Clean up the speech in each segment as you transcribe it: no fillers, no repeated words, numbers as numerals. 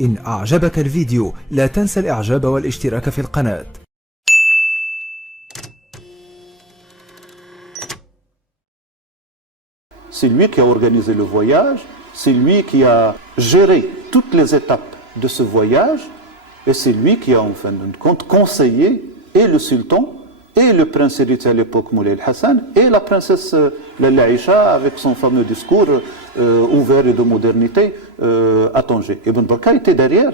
إن أعجبك الفيديو لا تنسى الإعجاب والاشتراك في القناة. C'est lui qui a organisé le voyage, c'est lui qui a géré toutes les étapes de ce voyage, et c'est lui qui a en fin de compte conseillé et le sultan, et le prince héritier à l'époque Moulay el-Hassan, et la princesse Aïcha avec son fameux discours ouvert et de modernité à Tanger. Ibn Barka était derrière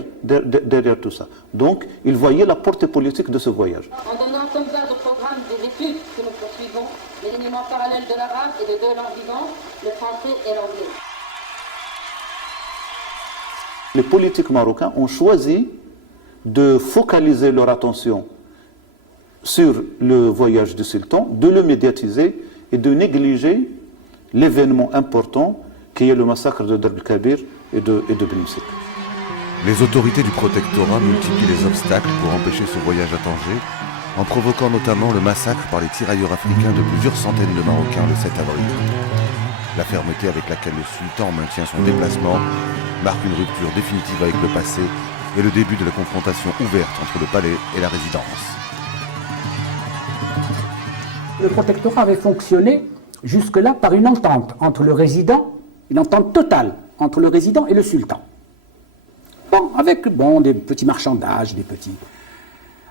tout ça. Donc il voyait la portée politique de ce voyage. En donnant comme base au programme des études que nous poursuivons les éléments parallèles de l'arabe et des deux langues vivantes, le français et l'anglais. Les politiques marocains ont choisi de focaliser leur attention sur le voyage du sultan, de le médiatiser et de négliger l'événement important qui est le massacre de Darb el-Kabir et de Ben Msik. Les autorités du protectorat multiplient les obstacles pour empêcher ce voyage à Tanger, en provoquant notamment le massacre par les tirailleurs africains de plusieurs centaines de Marocains le 7 avril. La fermeté avec laquelle le sultan maintient son déplacement marque une rupture définitive avec le passé et le début de la confrontation ouverte entre le palais et la résidence. Le protectorat avait fonctionné jusque-là par une entente entre le résident, une entente totale entre le résident et le sultan. Bon, avec des petits marchandages, des petits...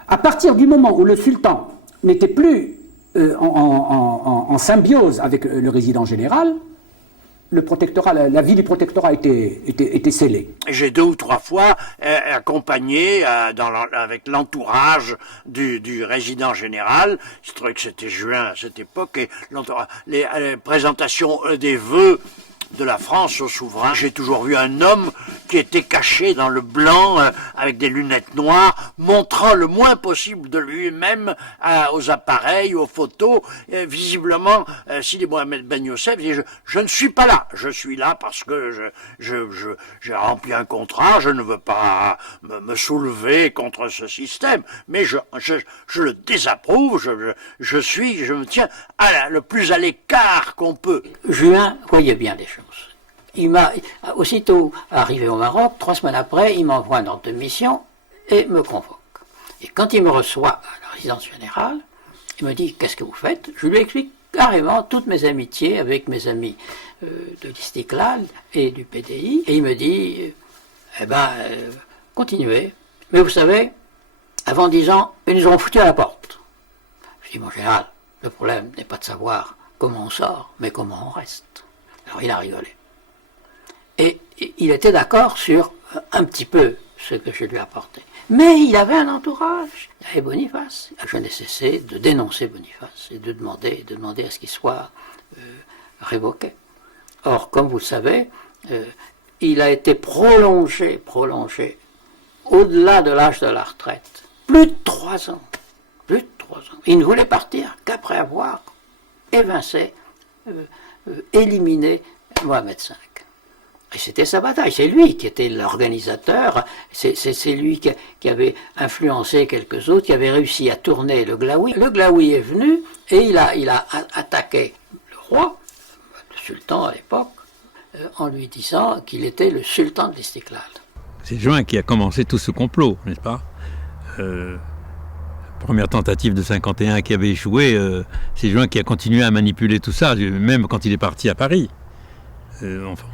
À partir du moment où le sultan n'était plus en symbiose avec le résident général, le protectorat, la vie du protectorat était scellée. J'ai 2 ou 3 fois accompagné avec l'entourage du résident général. Je trouvais que c'était juin à cette époque, et les présentations des vœux de la France au souverain. J'ai toujours vu un homme qui était caché dans le blanc avec des lunettes noires, montrant le moins possible de lui-même aux appareils, aux photos. Visiblement, Sidi Mohamed Ben Youssef dit je ne suis pas là. Je suis là parce que j'ai rempli un contrat. Je ne veux pas me soulever contre ce système, mais je le désapprouve. Je me tiens le plus à l'écart qu'on peut. Juin voyait bien les choses. Il m'a, aussitôt arrivé au Maroc, 3 semaines après, il m'envoie un ordre de mission et me convoque. Et quand il me reçoit à la résidence générale, il me dit « Qu'est-ce que vous faites ?» Je lui explique carrément toutes mes amitiés avec mes amis de l'Istiklal et du PDI. Et il me dit « continuez. Mais vous savez, avant 10 ans, ils nous ont foutu à la porte. » Je dis « Mon général, le problème n'est pas de savoir comment on sort, mais comment on reste. » Alors il a rigolé. Et il était d'accord sur un petit peu ce que je lui apportais. Mais il avait un entourage. Il y avait Boniface. Je n'ai cessé de dénoncer Boniface et de demander à ce qu'il soit révoqué. Or, comme vous le savez, il a été prolongé au-delà de l'âge de la retraite. Plus de 3 ans. Plus de 3 ans. Il ne voulait partir qu'après avoir évincé, éliminé Mohamed V. Et c'était sa bataille, c'est lui qui était l'organisateur, c'est lui qui avait influencé quelques autres, qui avait réussi à tourner le Glaoui. Le Glaoui est venu et il a attaqué le roi, le sultan à l'époque, en lui disant qu'il était le sultan de l'Istiklal. C'est Juin qui a commencé tout ce complot, n'est-ce pas? Première tentative de 51 qui avait échoué, c'est Juin qui a continué à manipuler tout ça, même quand il est parti à Paris.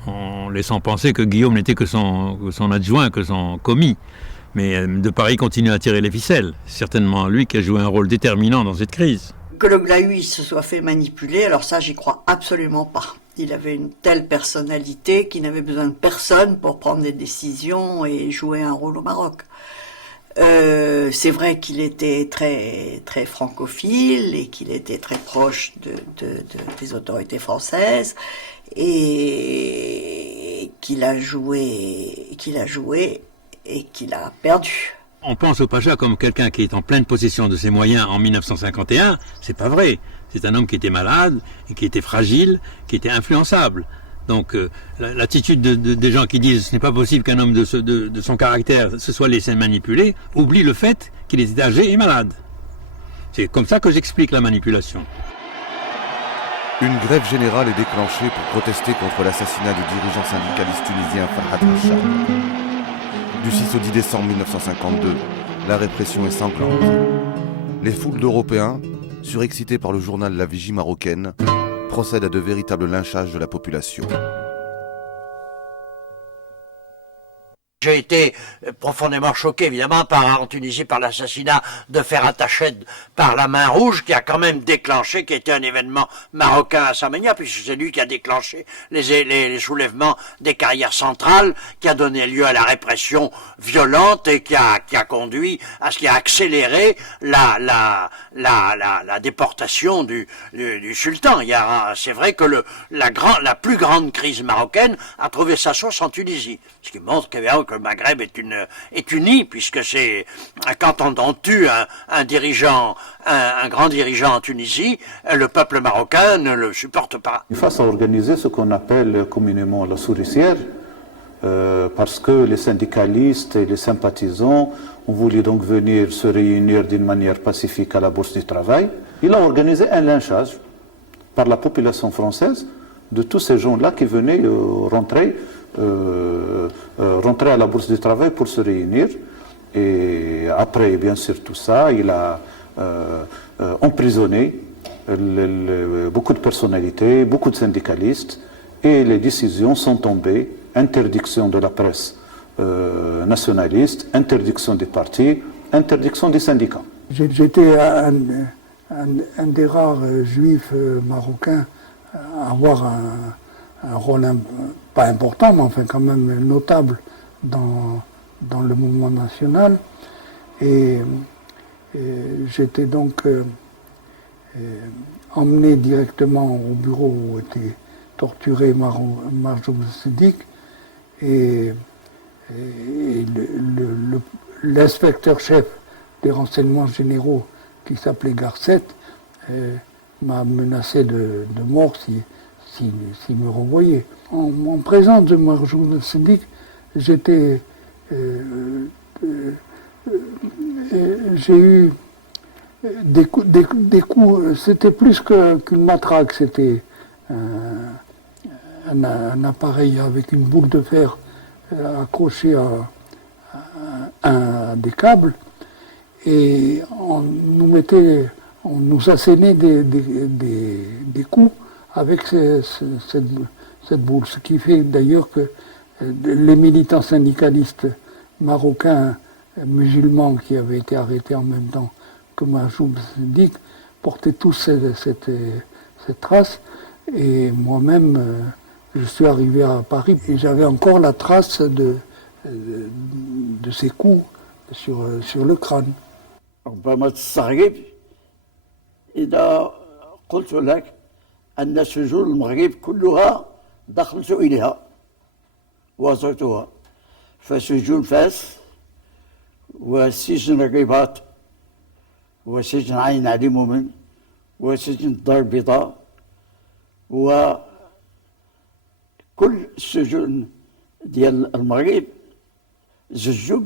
En laissant penser que Guillaume n'était que son adjoint, que son commis. Mais de Paris continue à tirer les ficelles. C'est certainement lui qui a joué un rôle déterminant dans cette crise. Que le Glaoui se soit fait manipuler, alors ça j'y crois absolument pas. Il avait une telle personnalité qu'il n'avait besoin de personne pour prendre des décisions et jouer un rôle au Maroc. C'est vrai qu'il était très, très francophile et qu'il était très proche des autorités françaises et qu'il a joué et qu'il a perdu. On pense au Pacha comme quelqu'un qui est en pleine possession de ses moyens en 1951. C'est pas vrai. C'est un homme qui était malade, et qui était fragile, qui était influençable. Donc l'attitude des gens qui disent ce n'est pas possible qu'un homme de son caractère se soit laissé manipuler, oublie le fait qu'il était âgé et malade. C'est comme ça que j'explique la manipulation. Une grève générale est déclenchée pour protester contre l'assassinat du dirigeant syndicaliste tunisien Farhad Hacham. Du 6 au 10 décembre 1952, la répression est sanglante. Les foules d'Européens, surexcités par le journal La Vigie marocaine, procèdent à de véritables lynchages de la population. J'ai été profondément choqué, évidemment, en Tunisie, par l'assassinat de Ferhat Tached par la Main Rouge, qui a quand même déclenché, qui était un événement marocain à sa manière, puisque c'est lui qui a déclenché les soulèvements des carrières centrales, qui a donné lieu à la répression violente et qui a conduit à ce qui a accéléré la déportation du sultan. C'est vrai que la plus grande crise marocaine a trouvé sa source en Tunisie, ce qui montre que le Maghreb est uni, puisque c'est quand on tue un grand dirigeant en Tunisie, le peuple marocain ne le supporte pas. Face à organiser ce qu'on appelle communément la souricière, parce que les syndicalistes et les sympathisants ont voulu donc venir se réunir d'une manière pacifique à la Bourse du Travail, il a organisé un lynchage par la population française de tous ces gens-là qui venaient rentrer à la Bourse du Travail pour se réunir. Et après, bien sûr, tout ça, il a emprisonné beaucoup de personnalités, beaucoup de syndicalistes, et les décisions sont tombées. Interdiction de la presse nationaliste, interdiction des partis, interdiction des syndicats. J'étais un des rares juifs marocains à avoir un rôle pas important, mais enfin quand même notable dans le mouvement national. Et j'étais donc emmené directement au bureau où était torturé Marjoub Siddiq, et l'inspecteur-chef des renseignements généraux, qui s'appelait Garcet, m'a menacé de mort s'il me renvoyait. En présence de Marjoub Siddiq, j'ai eu des coups, c'était plus qu'une matraque, c'était un appareil avec une boule de fer accrochée à des câbles, et on nous assénait des coups avec cette boule, ce qui fait d'ailleurs que les militants syndicalistes marocains musulmans qui avaient été arrêtés en même temps que Marjoub Siddiq portaient tous cette trace, et moi-même je suis arrivé à Paris et j'avais encore la trace de ces coups sur le crâne. ربما تستغرب إذا قلت لك أن سجون المغرب كلها دخلت إليها وزرتها، فسجون فاس وسجن الرباط وسجن عين علي مومن وسجن الدار البيضاء وكل السجون ديال المغرب زجوا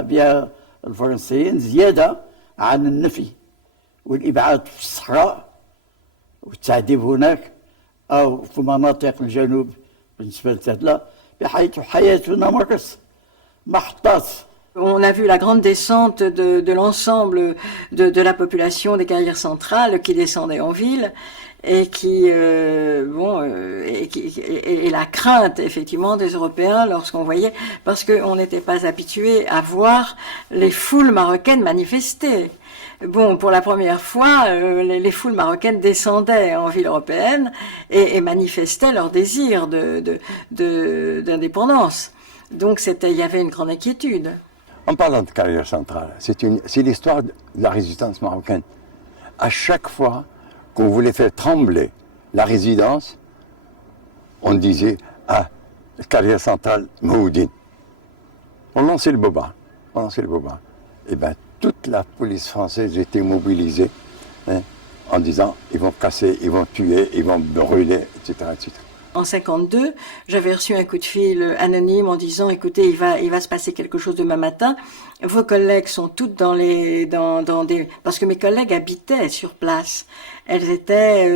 بها الفرنسيين زيادة عن النفي والإبعاد في الصحراء والتعذيب هناك أو في مناطق الجنوب بالنسبة لتهلا بحيث حياتنا مركز محطات. On a vu la grande descente de l'ensemble de la population des carrières centrales qui descendait en ville et et la crainte effectivement des Européens lorsqu'on voyait, parce qu'on n'était pas habitué à voir les foules marocaines manifester. Bon, pour la première fois, les foules marocaines descendaient en ville européenne et manifestaient leur désir d'indépendance. Donc il y avait une grande inquiétude. En parlant de carrière centrale, c'est l'histoire de la résistance marocaine. À chaque fois qu'on voulait faire trembler la résidence, on disait « Ah, carrière centrale, Mouhoudine ». On lançait le boba. Et bien, toute la police française était mobilisée en disant « Ils vont casser, ils vont tuer, ils vont brûler, etc. etc. » En 52, j'avais reçu un coup de fil anonyme en disant « Écoutez, il va se passer quelque chose demain matin. Vos collègues sont toutes dans des... » Parce que mes collègues habitaient sur place. Elles étaient...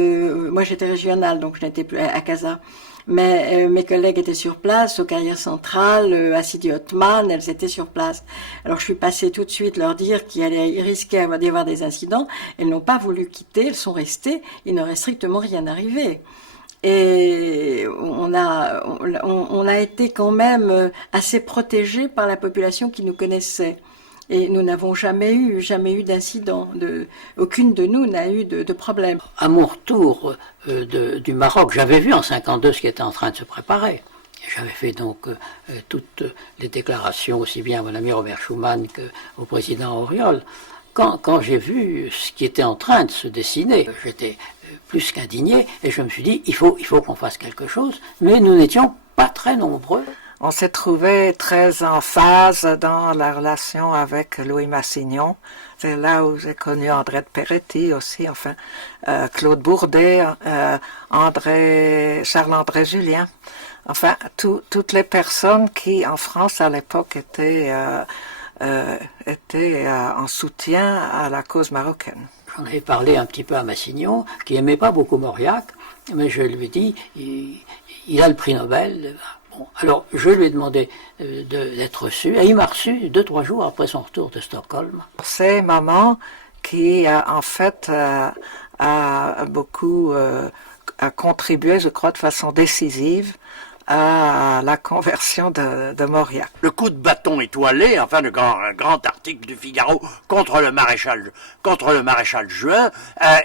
moi, j'étais régionale, donc je n'étais plus à Casa. Mais mes collègues étaient sur place, au Carrière Centrale, à Sidi Othman, elles étaient sur place. Alors je suis passée tout de suite leur dire qu'il risquait d'y avoir des incidents. Elles n'ont pas voulu quitter, elles sont restées, il n'aurait strictement rien arrivé. Et on a été quand même assez protégés par la population qui nous connaissait. Et nous n'avons jamais eu d'incident. Aucune de nous n'a eu de problème. À mon retour du Maroc, j'avais vu en 52 ce qui était en train de se préparer. J'avais fait donc toutes les déclarations, aussi bien à mon ami Robert Schuman qu'au président Auriol. Quand j'ai vu ce qui était en train de se dessiner, j'étais plus qu'indigné et je me suis dit, il faut qu'on fasse quelque chose, mais nous n'étions pas très nombreux. On s'est trouvé très en phase dans la relation avec Louis Massignon. C'est là où j'ai connu André de Peretti aussi, enfin, Claude Bourdet, Charles-André Julien. Enfin, toutes les personnes qui, en France, à l'époque, étaient en soutien à la cause marocaine. J'en avais parlé un petit peu à Massignon, qui aimait pas beaucoup Mauriac, mais je lui ai dit, il a le prix Nobel. Bon, alors, je lui ai demandé d'être reçu, et il m'a reçu 2-3 jours après son retour de Stockholm. C'est maman qui, en fait, a beaucoup contribué, je crois, de façon décisive à la conversion de Mauriac. Le coup de bâton étoilé, enfin un grand article du Figaro contre le maréchal Juin,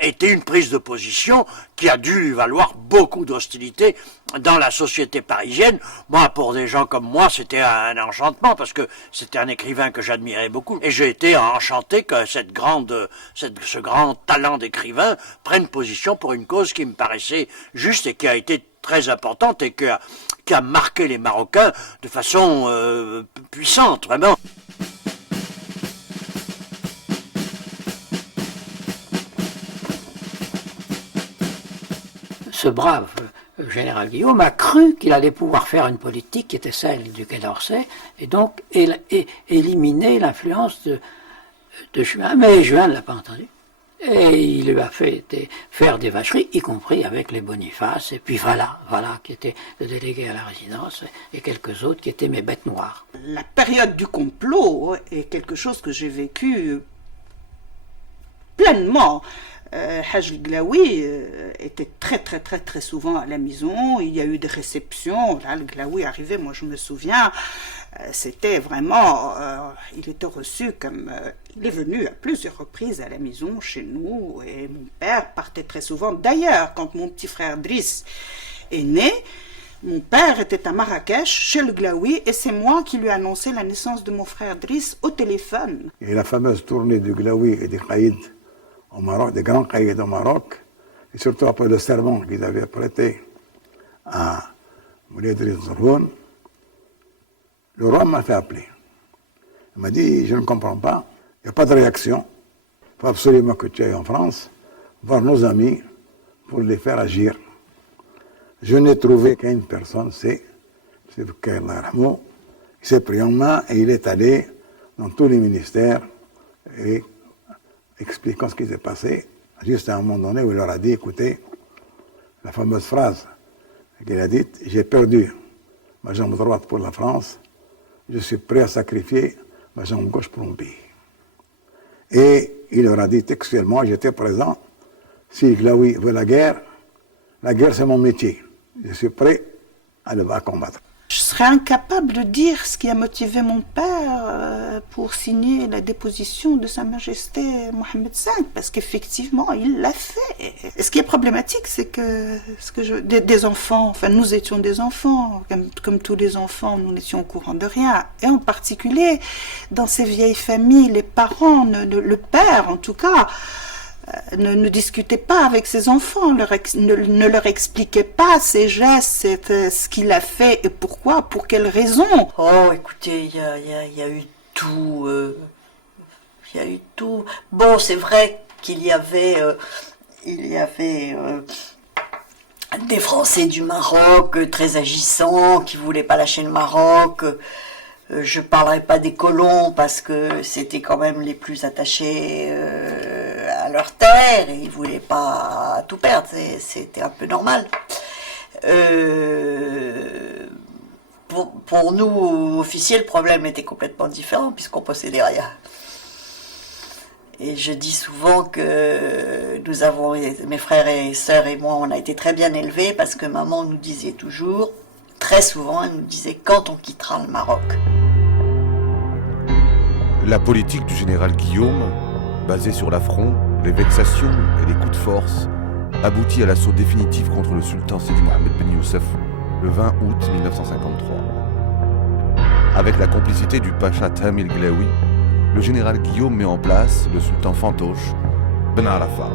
était une prise de position qui a dû lui valoir beaucoup d'hostilité dans la société parisienne. Moi, pour des gens comme moi, c'était un enchantement parce que c'était un écrivain que j'admirais beaucoup et j'ai été enchanté que ce grand talent d'écrivain prenne position pour une cause qui me paraissait juste et qui a été très importante et qui a marqué les Marocains de façon puissante, vraiment. Ce brave général Guillaume a cru qu'il allait pouvoir faire une politique qui était celle du Quai d'Orsay et donc éliminer l'influence de Juin. Mais Juin ne l'a pas entendu. Et il lui a fait faire des vacheries, y compris avec les Boniface, et puis voilà, qui était le délégué à la résidence, et quelques autres qui étaient mes bêtes noires. La période du complot est quelque chose que j'ai vécu pleinement. Haj Glaoui était très souvent à la maison, il y a eu des réceptions, là le Glaoui arrivait, moi je me souviens, c'était vraiment, il était reçu comme, il est venu à plusieurs reprises à la maison chez nous, et mon père partait très souvent. D'ailleurs, quand mon petit frère Driss est né, mon père était à Marrakech, chez le Glaoui, et c'est moi qui lui ai annoncé la naissance de mon frère Driss au téléphone. Et la fameuse tournée du Glaoui et des Caïds au Maroc, des grands caïds au Maroc, et surtout après le serment qu'ils avaient prêté à Moulay Driss Zoroun, le roi m'a fait appeler. Il m'a dit, je ne comprends pas, il n'y a pas de réaction, il faut absolument que tu ailles en France, voir nos amis, pour les faire agir. Je n'ai trouvé qu'une personne, c'est Boukaïr Rahmou, il s'est pris en main et il est allé dans tous les ministères et expliquant ce qui s'est passé, juste à un moment donné où il leur a dit, écoutez, la fameuse phrase qu'il a dite, j'ai perdu ma jambe droite pour la France, je suis prêt à sacrifier ma jambe gauche pour mon pays. Et il leur a dit textuellement, j'étais présent, si Glaoui veut la guerre c'est mon métier, je suis prêt à le combattre. Je serais incapable de dire ce qui a motivé mon père pour signer la déposition de Sa Majesté Mohamed V, parce qu'effectivement, il l'a fait. Et ce qui est problématique, c'est que, des enfants, enfin nous étions des enfants, comme tous les enfants, nous n'étions au courant de rien. Et en particulier, dans ces vieilles familles, les parents, le père en tout cas, ne discutait pas avec ses enfants, ne leur expliquait pas ses gestes, ce qu'il a fait et pourquoi, pour quelles raisons. Oh, écoutez, il y a eu tout. Il y a eu tout. Bon, c'est vrai qu'il y avait, des Français du Maroc très agissants, qui voulaient pas lâcher le Maroc. Je parlerai pas des colons parce que c'était quand même les plus attachés à leur terre et ils voulaient pas tout perdre, c'était un peu normal. Pour nous, officiers, le problème était complètement différent puisqu'on possédait rien. Et je dis souvent que nous avons, mes frères et sœurs et moi, on a été très bien élevés parce que maman nous disait toujours, très souvent, elle nous disait quand on quittera le Maroc. La politique du général Guillaume, basée sur l'affront, les vexations et les coups de force, aboutit à l'assaut définitif contre le sultan Sidi Mohamed Ben Youssef le 20 août 1953. Avec la complicité du pacha Tamil Glaoui, le général Guillaume met en place le sultan fantoche Ben Arafa.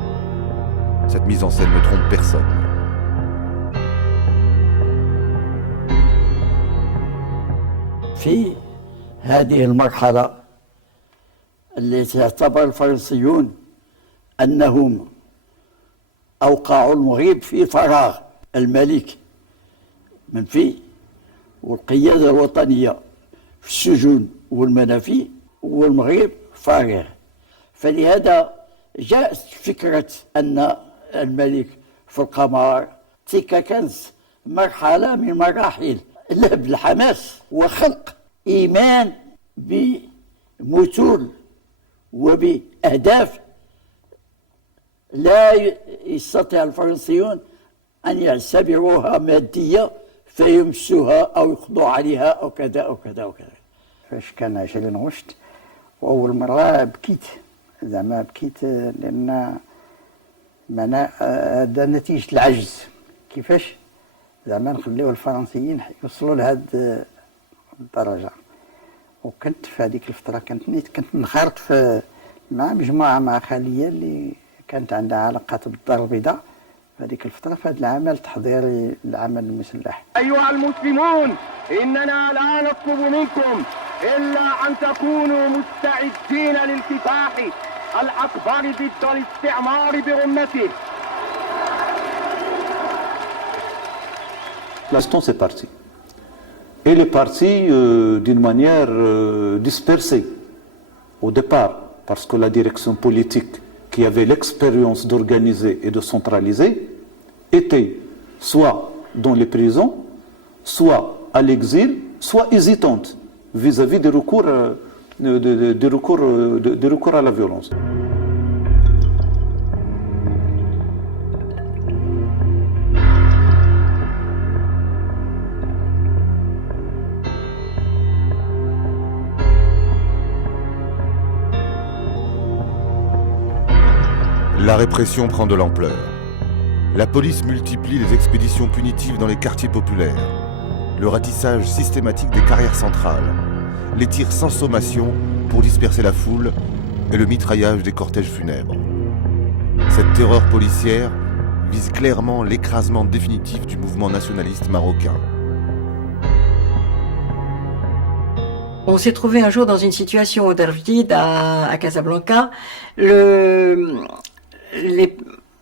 Cette mise en scène ne trompe personne. في هذه المرحلة التي اعتبر الفرنسيون أنهم أوقعوا المغيب في فراغ الملك منفي والقيادة الوطنية في السجون والمنافي والمغيب فارغ. فلهذا جاءت فكرة أن الملك في القمر تلك كانت مرحلة من مراحل لهب الحماس وخلق إيمان بمثول وبأهداف لا يستطيع الفرنسيون أن يعتبروها مادية فيمسوها أو يخضعوا عليها أو كذا أو كذا أو كذا. فاش كان 20 غشت وأول مرة بكيت، زعما بكيت لأن هذا نتيجة العجز. كيفاش زعما نخليو الفرنسيين يوصلوا لهذه الدرجة. وكنت في هذيك الفترة كنت منخرط مع مجموعة مع خالية اللي كانت عندها علاقات بالدار البيضاء في هذيك الفترة في هذا العمل تحضيري للعمل المسلح. أيها المسلمون، إننا لا نطلب منكم إلا أن تكونوا مستعدين للكفاح الأكبر ضد الاستعمار برمته. L'instant, c'est parti. Et il est parti d'une manière dispersée au départ, parce que la direction politique qui avait l'expérience d'organiser et de centraliser était soit dans les prisons, soit à l'exil, soit hésitante vis-à-vis des recours à la violence. La répression prend de l'ampleur. La police multiplie les expéditions punitives dans les quartiers populaires, le ratissage systématique des carrières centrales, les tirs sans sommation pour disperser la foule et le mitraillage des cortèges funèbres. Cette terreur policière vise clairement l'écrasement définitif du mouvement nationaliste marocain. On s'est trouvé un jour dans une situation au Darfid à Casablanca.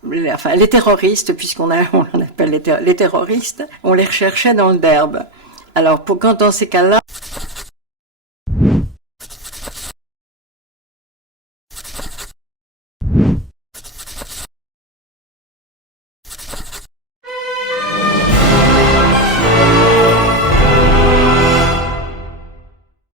Les terroristes, puisqu'on appelle les terroristes, on les recherchait dans le Derbe. Alors, quand dans ces cas-là,